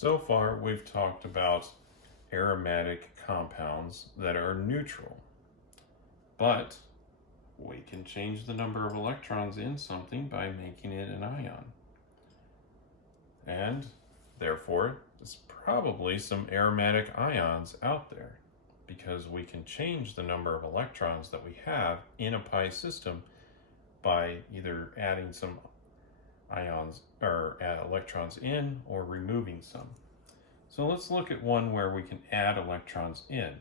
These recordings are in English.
So far, we've talked about aromatic compounds that are neutral, but we can change the number of electrons in something by making it an ion. And therefore, there's probably some aromatic ions out there because we can change the number of electrons that we have in a pi system by either adding some ions or electrons in or removing some. So let's look at one where we can add electrons in.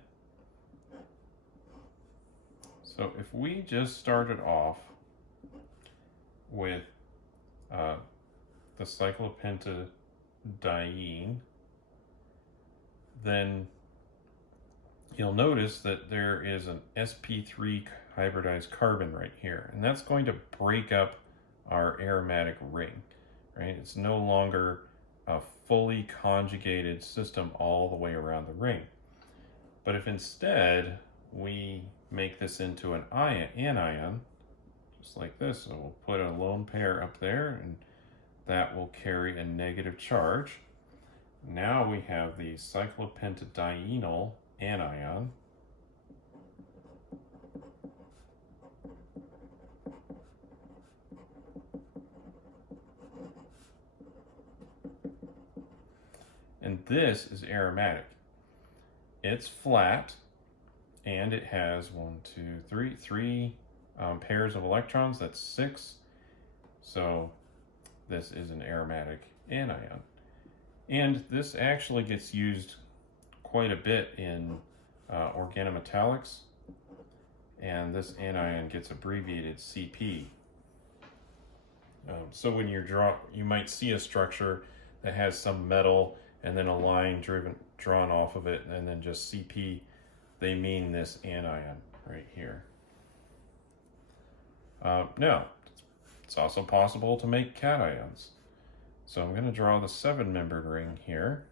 So if we just started off with the cyclopentadienyl, then you'll notice that there is an sp3 hybridized carbon right here, and that's going to break up our aromatic ring, right? It's no longer a fully conjugated system all the way around the ring. But if instead we make this into an anion, just like this, so we'll put a lone pair up there, and that will carry a negative charge. Now we have the cyclopentadienyl anion. And this is aromatic. It's flat, and it has three pairs of electrons. That's 6. So this is an aromatic anion. And this actually gets used quite a bit in organometallics, and this anion gets abbreviated CP. So when you might see a structure that has some metal and then a line drawn off of it, and then just CP, they mean this anion right here. Now, it's also possible to make cations. So I'm going to draw the 7-membered ring here.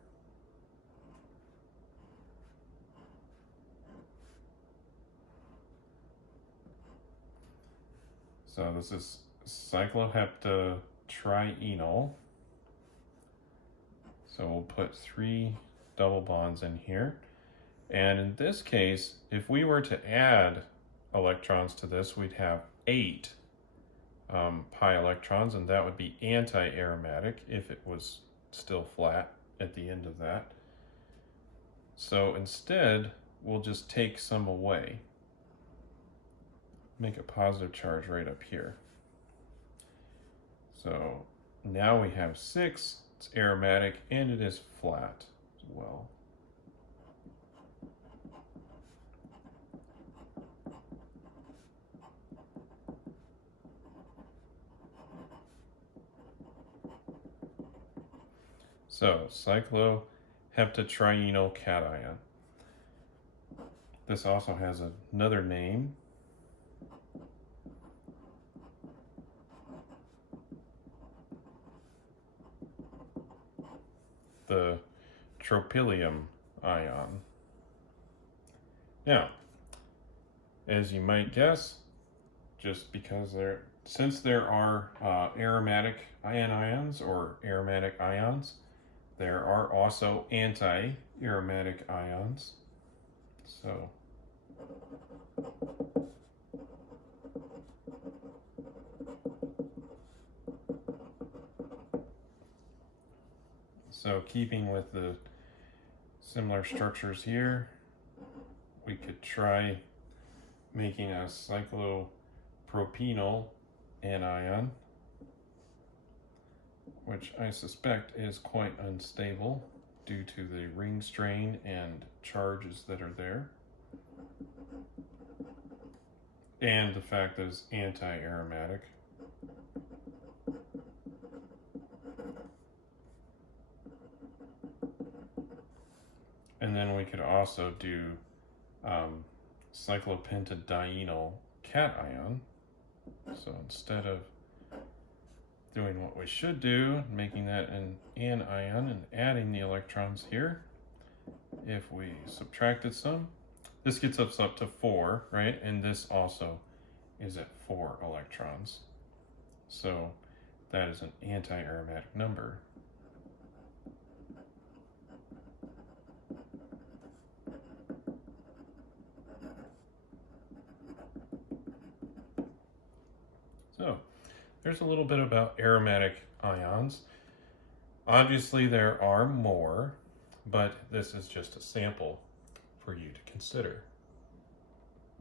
So this is cycloheptatrienyl. So we'll put 3 double bonds in here. And in this case, if we were to add electrons to this, we'd have 8 pi electrons, and that would be anti-aromatic if it was still flat at the end of that. So instead, we'll just take some away. Make a positive charge right up here. So now we have 6. It's aromatic, and it is flat as well. So, cycloheptatrienyl cation. This also has another name. The tropylium ion. Now, as you might guess, just because since there are aromatic ions or aromatic ions, there are also anti-aromatic ions. So keeping with the similar structures here, we could try making a cyclopropenyl anion, which I suspect is quite unstable due to the ring strain and charges that are there, and the fact that it's anti-aromatic. And then we could also do cyclopentadienyl cation. So instead of doing what we should do, making that an anion and adding the electrons here, if we subtracted some, this gets us up to 4, right? And this also is at 4 electrons. So that is an anti-aromatic number. So there's a little bit about aromatic ions. Obviously there are more, but this is just a sample for you to consider.